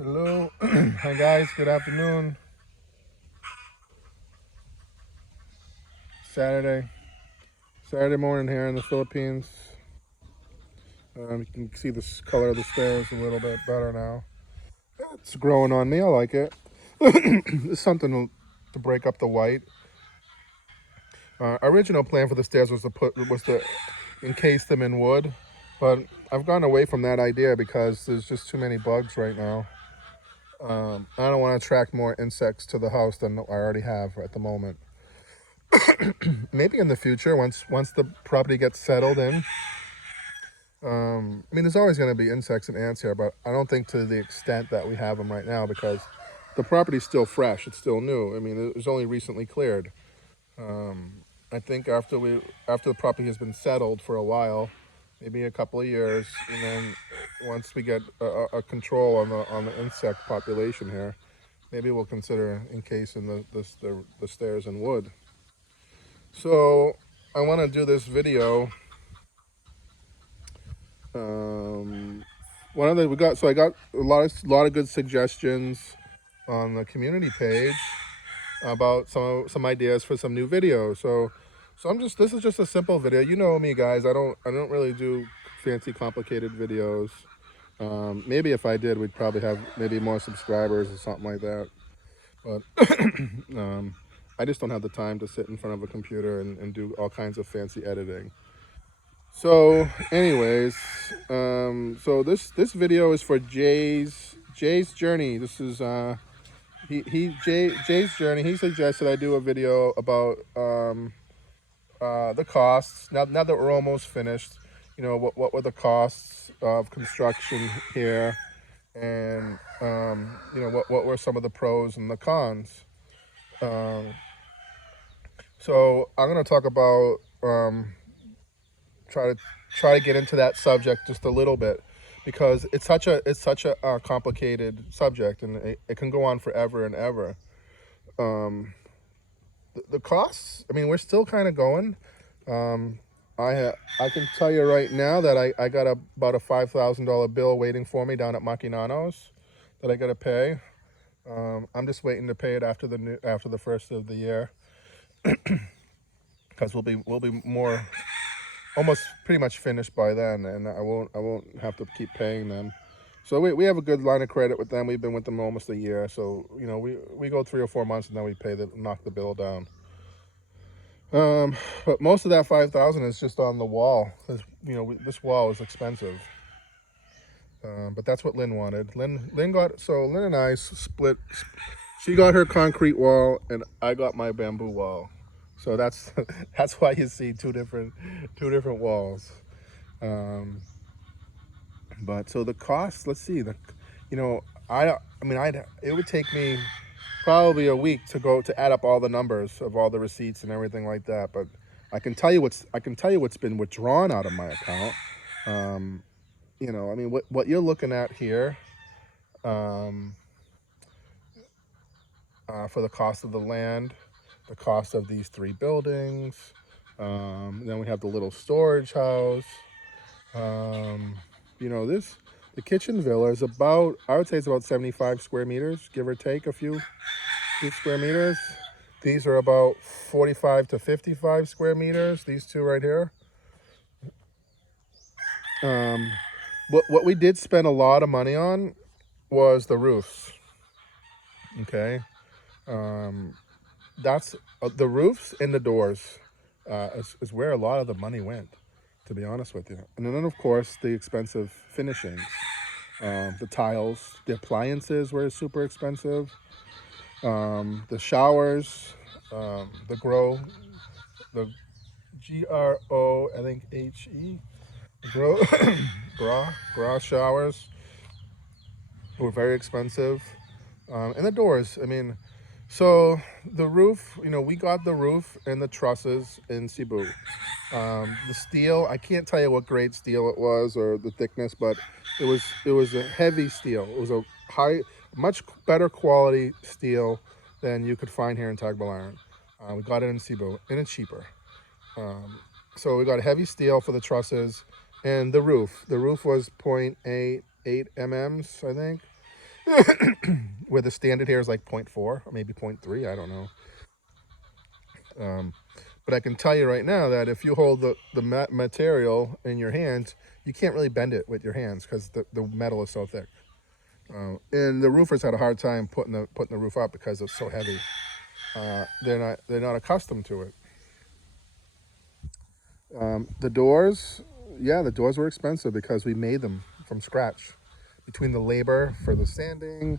Hello. Hi guys, good afternoon. Saturday. Saturday morning here in the Philippines. You can see the color of the stairs a little bit better now. It's growing on me. I like it. It's something to break up the white. Original plan for the stairs was to encase them in wood, but I've gone away from that idea because there's just too many bugs right now. I don't want to attract more insects to the house than I already have at the moment. Maybe in the future, once the property gets settled in. I mean, there's always going to be insects and ants here, but I don't think to the extent that we have them right now because the property's still fresh. It's still new. I mean, it was only recently cleared. I think after the property has been settled for a while, maybe a couple of years, and then once we get a control on the insect population here, maybe we'll consider encasing the stairs in wood. So I want to do this video. Um, One of the we got so I got a lot of good suggestions on the community page about some ideas for some new videos. So this is just a simple video. You know me, guys. I don't really do fancy complicated videos. Maybe if I did, we'd probably have maybe more subscribers or something like that. But I just don't have the time to sit in front of a computer and do all kinds of fancy editing. So, anyways, so this video is for Jay's journey. This is Jay's journey. He suggested I do a video about the costs. Now that we're almost finished, what were the costs of construction here, and what were some of the pros and the cons. Um, so I'm gonna talk about try to get into that subject just a little bit because it's such a complicated subject and it can go on forever and ever. Um, the costs. I mean, we're still kind of going. Um, I can tell you right now that I got about a $5,000 bill waiting for me down at Maquinanos that I got to pay. I'm just waiting to pay it after the first of the year because we'll be more almost pretty much finished by then, and I won't have to keep paying them. So we have a good line of credit with them. We've been with them almost a year, so we go 3 or 4 months and then we knock the bill down. But most of that 5,000 is just on the wall because this wall is expensive. But that's what Lynn wanted. Lynn and I split. She got her concrete wall, and I got my bamboo wall. So that's that's why you see two different walls. Um, but so the cost. Let's see you know, I mean, it would take me probably a week to add up all the numbers of all the receipts and everything like that. But I can tell you what's been withdrawn out of my account. Um, I mean, what you're looking at here, um, for the cost of the land, the cost of these three buildings. Then we have the little storage house. Um, this the kitchen villa is I would say it's about 75 square meters, give or take a few square meters. These are about 45 to 55 square meters. These two right here. Um, what we did spend a lot of money on was the roofs. Okay, um, that's the roofs and the doors is where a lot of the money went, to be honest with you. And then of course the expensive finishings, the tiles, the appliances were super expensive. The showers, the the GRO, I think HE, grow, bra showers were very expensive, and the doors. I mean, so the roof, we got the roof and the trusses in Cebu. The steel, I can't tell you what grade steel it was or the thickness, but it was a heavy steel. It was a much better quality steel than you could find here in Tagbilaran. We got it in Cebu, and it's cheaper. Um, so we got heavy steel for the trusses and the roof. The roof was .88 mm's, I think. where the standard here is like 0.4 or maybe 0.3. I don't know. But I can tell you right now that if you hold the material in your hands, you can't really bend it with your hands because the metal is so thick. And the roofers had a hard time putting the roof up because it's so heavy. They're not accustomed to it. The doors, yeah, the doors were expensive because we made them from scratch. Between the labor for the sanding,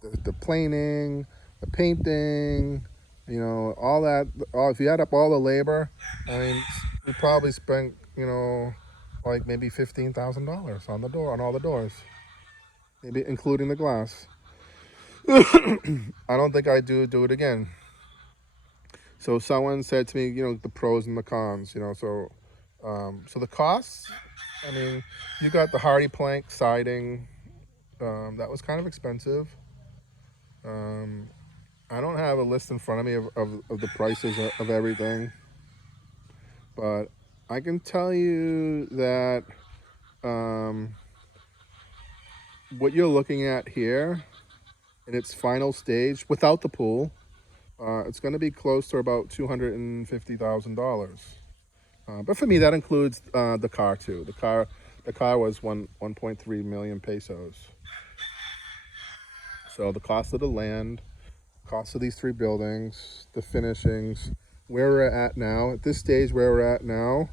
the planing, the painting, all that. If you add up all the labor, I mean, we probably spent, like maybe $15,000 on the door, on all the doors, maybe including the glass. I don't think I'd do it again. So someone said to me, the pros and the cons. So the costs. I mean, you got the hardy plank siding. That was kind of expensive. Um, I don't have a list in front of me of the prices of everything, but I can tell you that um, what you're looking at here in its final stage, without the pool, it's going to be close to about $250,000. But for me, that includes the car too. The car was 1.3 million pesos. So the cost of the land, cost of these three buildings, the finishings, where we're at now, at this stage where we're at now,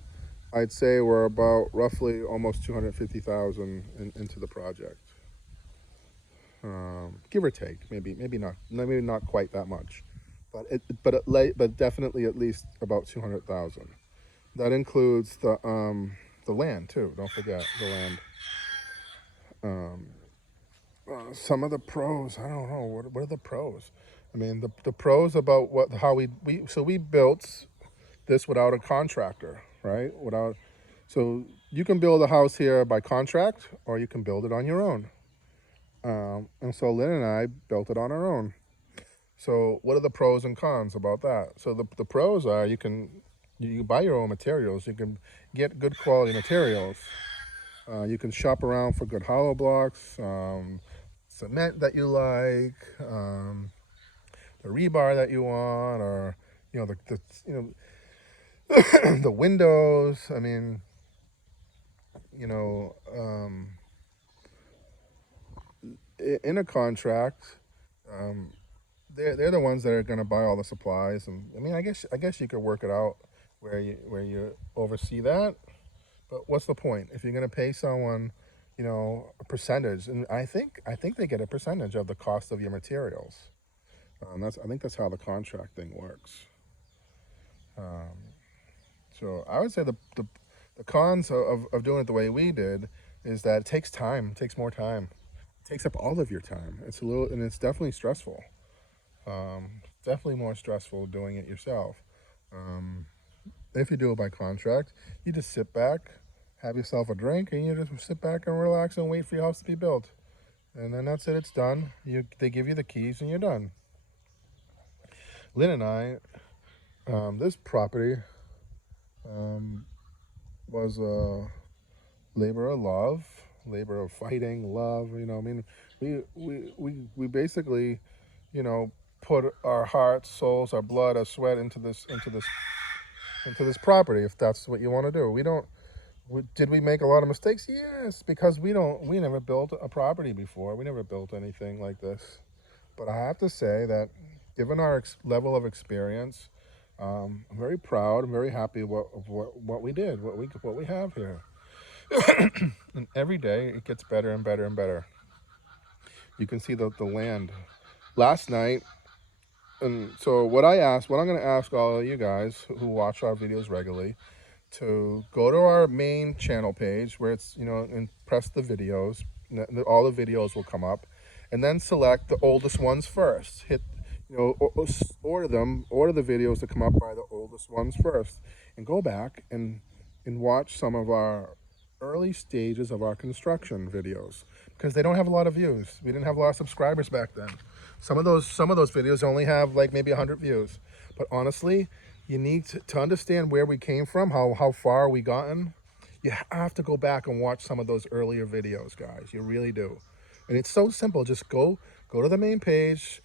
I'd say we're about roughly almost 250,000 into the project, give or take. Maybe not quite that much, but definitely at least about 200,000. That includes the land too. Don't forget the land. Some of the pros, I don't know. What are the pros? I mean, the pros about how we built this without a contractor, right? So you can build a house here by contract, or you can build it on your own. And so Lynn and I built it on our own. So what are the pros and cons about that? So the pros are you buy your own materials. You can get good quality materials. You can shop around for good hollow blocks, cement that you like, the rebar that you want, or the windows. I mean, you know, um, in a contract, um, they're the ones that are going to buy all the supplies, and I mean, I guess you could work it out where you oversee that. But what's the point if you're going to pay someone, a percentage? And I think they get a percentage of the cost of your materials. I think that's how the contract thing works. So I would say the cons of doing it the way we did is that it takes time. It takes more time. It takes up all of your time. It's definitely stressful. Definitely more stressful doing it yourself. Um, if you do it by contract, you just sit back, have yourself a drink, and you just sit back and relax and wait for your house to be built. And then that's it. It's done. They give you the keys, and you're done. Lynn and I, this property um, was a labor of love, labor of fighting, love. I mean, we basically, you know, put our hearts, souls, our blood, our sweat into this property. If that's what you want to do, we don't. Did we make a lot of mistakes? Yes, because we never built a property before. We never built anything like this. But I have to say that, given our level of experience, I'm very proud. I'm very happy what we did, what we have here. And every day it gets better and better and better. You can see the land. Last night, and so what I'm going to ask all of you guys who watch our videos regularly, to go to our main channel page where it's, and press the videos. All the videos will come up, and then select the oldest ones first. Hit, order the videos to come up by the oldest ones first, and go back and watch some of our early stages of our construction videos, because they don't have a lot of views. We didn't have a lot of subscribers back then. Some of those videos only have like maybe 100 views. But honestly, you need to understand where we came from, how far we gotten. You have to go back and watch some of those earlier videos, guys. You really do. And it's so simple. Just go to the main page,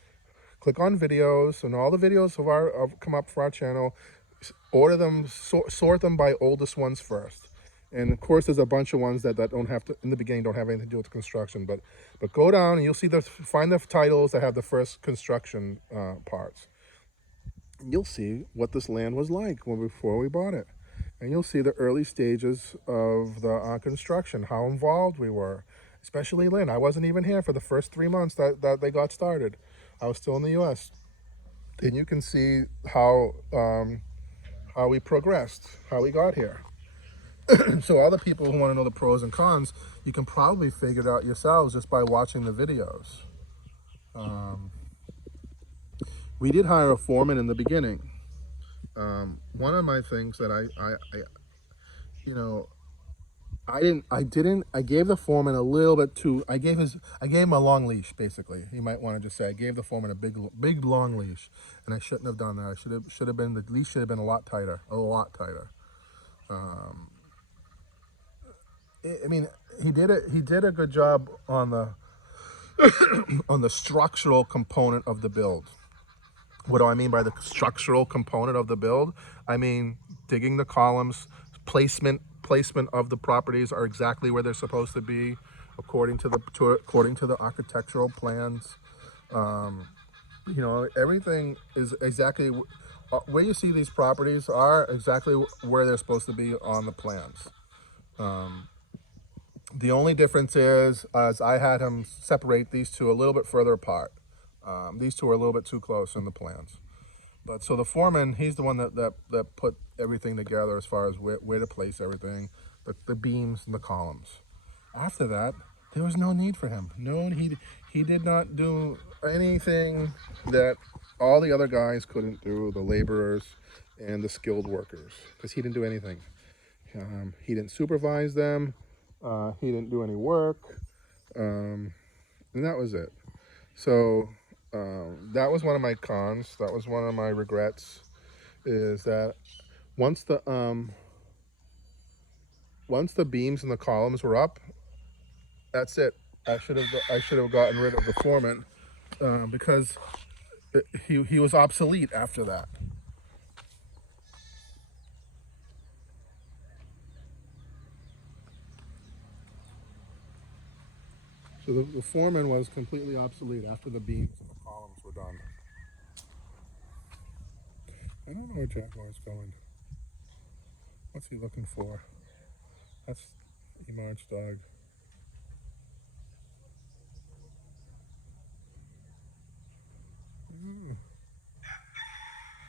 click on videos, and all the videos of come up for our channel. Order them, sort them by oldest ones first. And of course, there's a bunch of ones that don't have to, in the beginning, don't have anything to do with the construction. But go down and you'll see find the titles that have the first construction parts. You'll see what this land was like before we bought it. And you'll see the early stages of the construction, how involved we were, especially Lynn. I wasn't even here for the first 3 months that they got started. I was still in the U.S. And you can see how we progressed, how we got here. So all the people who want to know the pros and cons, you can probably figure it out yourselves just by watching the videos. We did hire a foreman in the beginning. One of my things that you know, I gave the foreman a little bit too, I gave him a long leash, basically. You might want to just say, I gave the foreman a big long leash, and I shouldn't have done that. The leash should have been a lot tighter, a lot tighter. I mean, he did a good job on the on the structural component of the build. What do I mean by the structural component of the build? I mean, digging the columns, placement of the properties are exactly where they're supposed to be, according to the architectural plans. You know, everything is exactly where you see these properties are exactly where they're supposed to be on the plans. The only difference is, as I had him separate these two a little bit further apart. These two are a little bit too close in the plans. But so the foreman, he's the one that put everything together as far as where to place everything, the beams and the columns. After that, there was no need for him. No, he did not do anything that all the other guys couldn't do, the laborers and the skilled workers, because he didn't do anything. He didn't supervise them. He didn't do any work, and that was it. So that was one of my cons. That was one of my regrets. Is that once the beams and the columns were up, that's it. I should have gotten rid of the foreman because he was obsolete after that. So the foreman was completely obsolete after the beams and the columns were done. I don't know where Jaguar's going. What's he looking for? That's Emar's dog.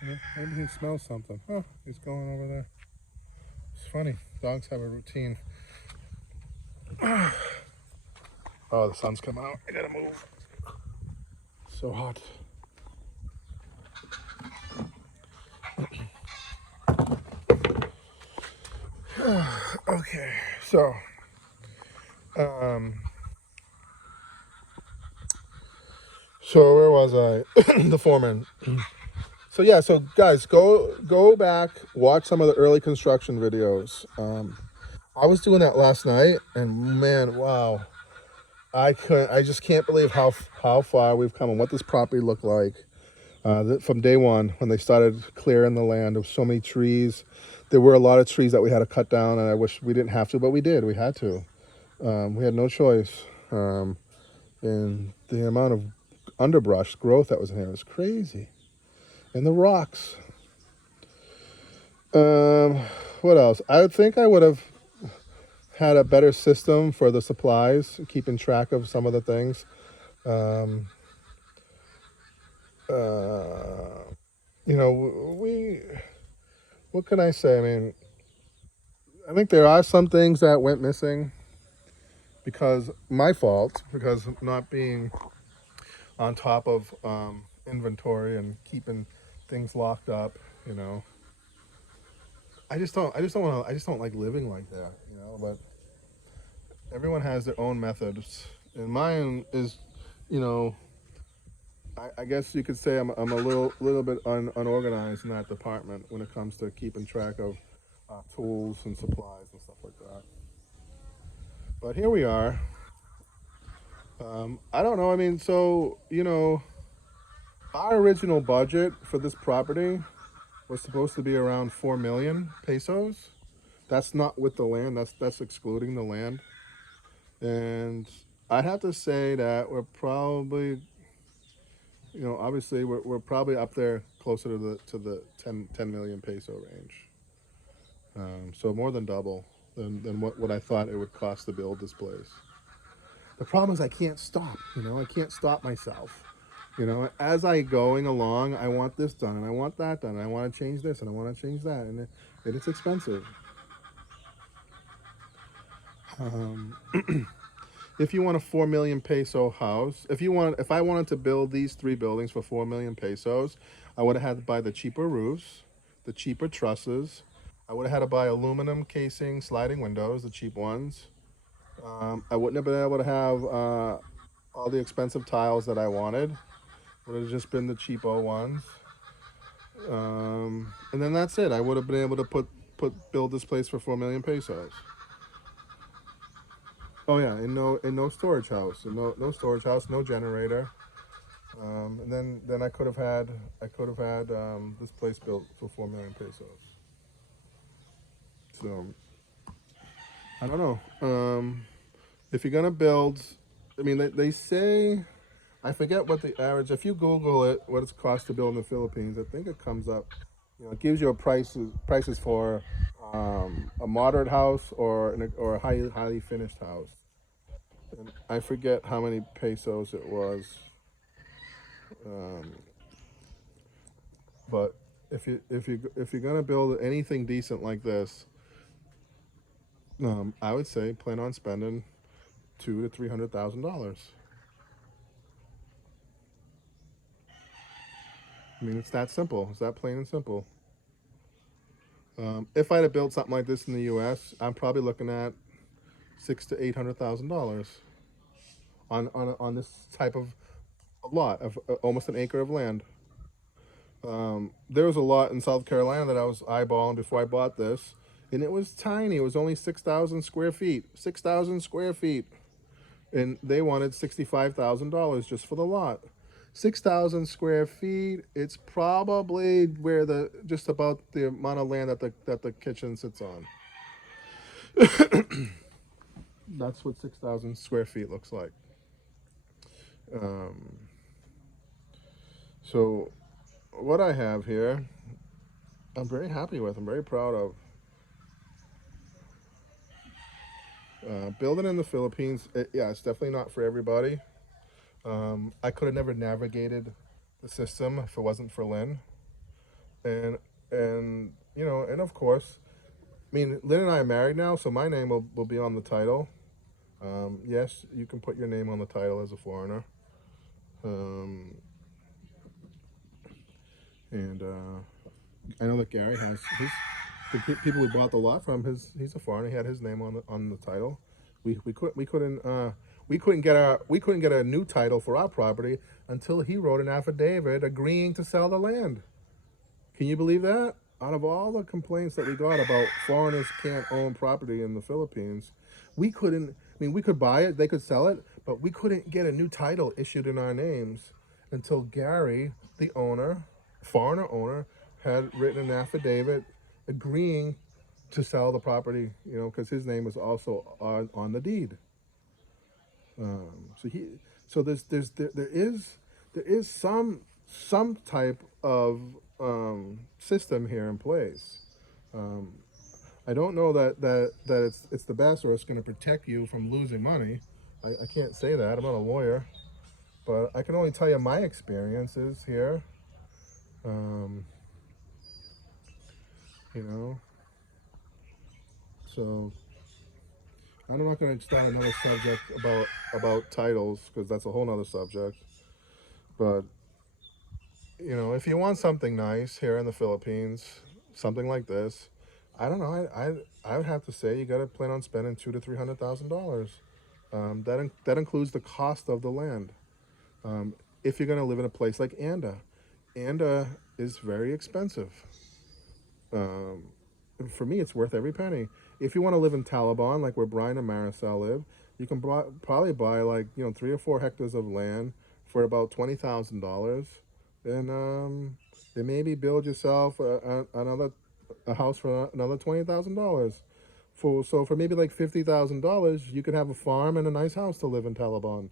Yeah, maybe he smells something. Oh, he's going over there. It's funny. Dogs have a routine. Oh, the sun's coming out. I gotta move. It's so hot. Okay, so where was I? The foreman. So yeah, so guys, go back, watch some of the early construction videos. I was doing that last night, and man, wow, I just can't believe how far we've come and what this property looked like from day one when they started clearing the land. There was so many trees. There were a lot of trees that we had to cut down, and I wish we didn't have to, but we did. We had to. We had no choice. And the amount of underbrush growth that was in here was crazy. And the rocks. What else? I would think I would have had a better system for the supplies, keeping track of some of the things. You know, what can I say? I mean, I think there are some things that went missing because my fault, because not being on top of inventory and keeping things locked up. You know, I just don't want to. I just don't like living like that. You know, but everyone has their own methods, and mine is, you know, I guess you could say I'm a little bit unorganized in that department when it comes to keeping track of tools and supplies and stuff like that. But here we are. I don't know. I mean, so our original budget for this property was supposed to be around 4 million pesos. That's not with the land. That's excluding the land. And I'd have to say that we're probably, obviously we're probably up there closer to the 10 million peso range. So more than double than what I thought it would cost to build this place. The problem is I can't stop. I can't stop myself. As I going along, I want this done and I want that done and I want to change this and I want to change that, and it's expensive. Um, if you want a 4 million peso house, if I wanted to build these three buildings for 4 million pesos, I would have had to buy the cheaper roofs, the cheaper trusses. I would have had to buy aluminum casing, sliding windows, the cheap ones. I wouldn't have been able to have all the expensive tiles that I wanted. Would have just been the cheapo ones. And then that's it. I would have been able to build this place for 4 million pesos. Oh yeah, in no storage house, no storage house, no generator. And then I could have had this place built for 4 million pesos. So I don't know. If you're gonna build, I mean, they say, I forget what the average. If you Google it, what it's cost to build in the Philippines, I think it comes up. It gives you a prices for a moderate house or a highly finished house. And I forget how many pesos it was, um, but if you're gonna build anything decent like this, I would say plan on spending $200,000 to $300,000. I mean, it's that simple. It's that plain and simple. If I'd have built something like this in the U.S., I'm probably looking at $600,000 to $800,000 on this type of a lot of almost an acre of land. There was a lot in South Carolina that I was eyeballing before I bought this, and it was tiny. It was only 6,000 square feet. 6,000 square feet, and they wanted $65,000 just for the lot. 6,000 square feet. It's probably where the just about the amount of land that the kitchen sits on. That's what 6,000 square feet looks like. Um, so what I have here, I'm very happy with. I'm very proud of. Building in the Philippines, yeah, it's definitely not for everybody. I could have never navigated the system if it wasn't for Lynn, and and of course, I mean, Lynn and I are married now, so my name will be on the title. Yes, you can put your name on the title as a foreigner. Um, and I know that Gary has the people we bought the lot from. He's a foreigner. He had his name on the title. We couldn't get a new title for our property until he wrote an affidavit agreeing to sell the land. Can you believe that? Out of all the complaints that we got about foreigners can't own property in the Philippines, we couldn't. I mean, we could buy it, they could sell it, but we couldn't get a new title issued in our names until Gary, the owner, foreigner owner, had written an affidavit agreeing to sell the property. Because his name was also on the deed. So there is some type of system here in place. Um, I don't know that it's the best or it's going to protect you from losing money. I can't say that. I'm not a lawyer, but I can only tell you my experiences here. Um, you know, so I'm not going to start another subject about titles because that's a whole nother subject. But if you want something nice here in the Philippines, something like this, I don't know. I would have to say you got to plan on spending $200,000 to $300,000. That includes the cost of the land. If you're going to live in a place like Anda is very expensive. Um, for me, it's worth every penny. If you want to live in Taliban, like where Brian and Maricel live, You can probably buy like, you know, 3 or 4 hectares of land for about $20,000, and then maybe build yourself another a house for another $20,000. For maybe like $50,000, you could have a farm and a nice house to live in Taliban.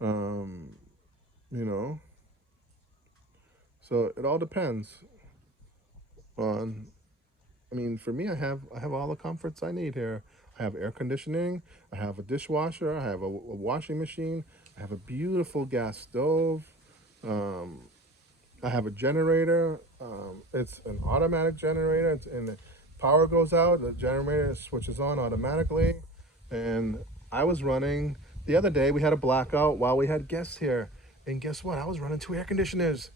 um, you know, so it all depends on. I mean, for me, I have all the comforts I need here. I have air conditioning. I have a dishwasher. I have a washing machine. I have a beautiful gas stove. Um, I have a generator. It's an automatic generator, and the power goes out. The generator switches on automatically. And I was running the other day. We had a blackout while we had guests here, and guess what? I was running 2 air conditioners.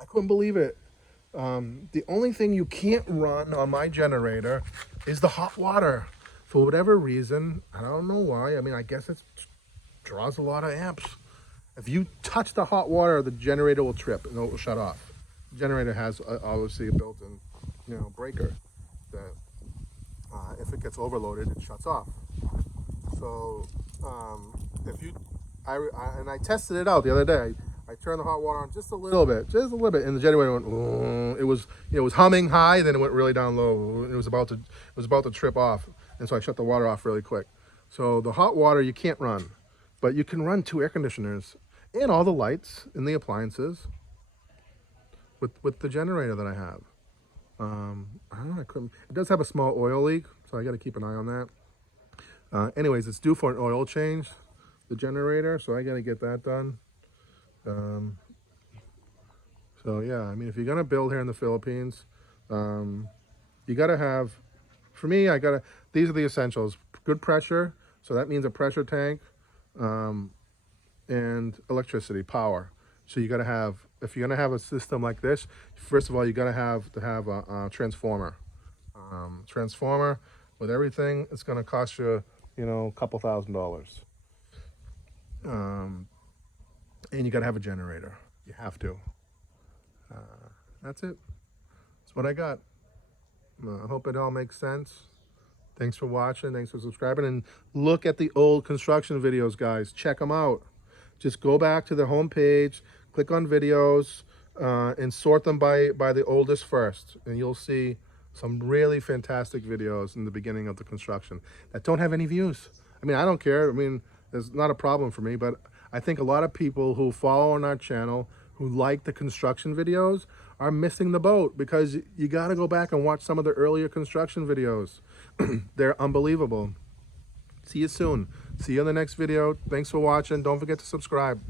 I couldn't believe it. The only thing you can't run on my generator is the hot water. For whatever reason, I don't know why. I mean, I guess it draws a lot of amps. If you touch the hot water, the generator will trip and it will shut off. The generator has obviously a built-in, breaker that if it gets overloaded, it shuts off. So if you, and I tested it out the other day. I turned the hot water on just a little bit, and the generator went. It was humming high, then it went really down low. It was about to trip off, and so I shut the water off really quick. So the hot water you can't run, but you can run 2 air conditioners and all the lights and the appliances with the generator that I have. I don't know. It does have a small oil leak, so I got to keep an eye on that. Anyways, it's due for an oil change, the generator, so I got to get that done. So yeah, I mean, if you're gonna build here in the Philippines, you gotta have. For me, These are the essentials: good pressure, so that means a pressure tank, and electricity, power. So you gotta have. If you're gonna have a system like this, first of all, you gotta have a transformer. Transformer with everything, it's gonna cost you, a couple $1,000. And you gotta have a generator. You have to. That's it. That's what I got. I hope it all makes sense. Thanks for watching. Thanks for subscribing. And look at the old construction videos, guys. Check them out. Just go back to the home page, click on videos, and sort them by the oldest first. And you'll see some really fantastic videos in the beginning of the construction that don't have any views. I mean, I don't care. I mean, it's not a problem for me, but I think a lot of people who follow on our channel, who like the construction videos, are missing the boat, because you got to go back and watch some of the earlier construction videos. They're unbelievable. See you soon. See you in the next video. Thanks for watching. Don't forget to subscribe.